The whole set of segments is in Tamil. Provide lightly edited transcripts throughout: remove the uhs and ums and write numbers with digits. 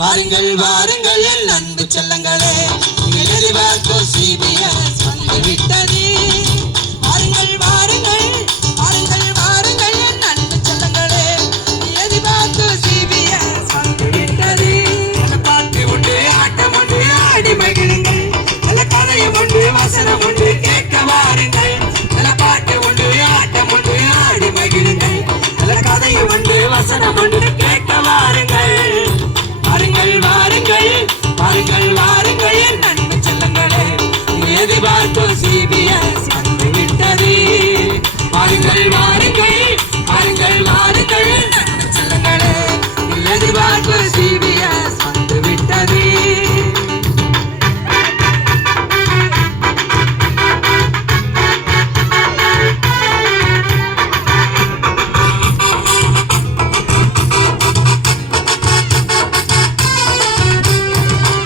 வாருங்கள் வாருங்கள் என் அன்பு செல்லங்களே, எதிர்பார்க்கும் CBS வந்துவிட்டது. வாருங்கள் வாருங்கள் வாருங்கள் வாருங்கள் என் அன்பு செல்லங்களே, எதிர்பார்க்கும் CBS வந்துவிட்டது. பாட்டு உண்டு, ஆட்டம் உண்டு, ஆடி மகிழுங்கள். நல்ல கதையும் உண்டு, வசனம் உண்டு, கேட்க வாருங்கள். நல்ல பாட்டு உண்டு, ஆட்டம் உண்டு, ஆடி மகிழுங்கள். நல்ல கதையும் உண்டு, வசனம் உண்டு, கேட்க வாருங்கள். வாருங்கள் வாருங்கள் வாருங்கள் வாருங்கள் என் அன்பு செல்லங்களே, எதிர்பார்க்கும் CBS வந்துவிட்டது. வாருங்கள் வாருங்கள் வாருங்கள் வாருங்கள் என் அன்பு செல்லங்களே, எதிர்பார்க்கும் CBS வந்துவிட்டது.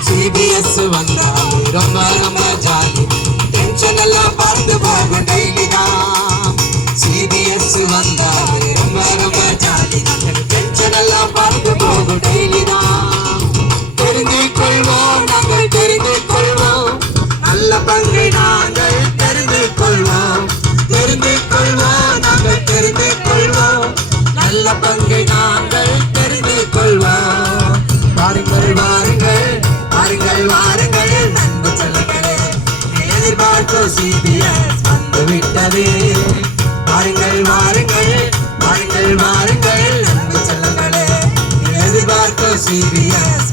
CBS வந்தாலே ரொம்ப ரொம்ப ஜாலி, டென்ஷன் எல்லாம் பறந்து போகும் டெய்லி தான். CBS வந்தாலே ரொம்ப ரொம்ப ஜாலி, டென்ஷன் எல்லாம் பறந்து போகும் டெய்லி தான். தெரிந்து கொள்வோம் நாங்கள் தெரிந்து கொள்வோம், நல்ல பங்கை நாங்கள் தெரிந்து கொள்வோம். தெரிந்து கொள்வோம் நாங்கள் தெரிந்து கொள்வோம், நல்ல பங்கை நாங்கள் தெரிந்து கொள்வோம். வாருங்கள் வாருங்கள் வாருங்கள் வாருங்கள் அன்பு செல்லங்களே, எதிர்பார்க்கும் CBS வந்துவிட்டது. வாருங்கள் வாருங்கள் வாருங்கள் வாருங்கள் அன்பு செல்லங்களே, எதிர்பார்க்கும் CBS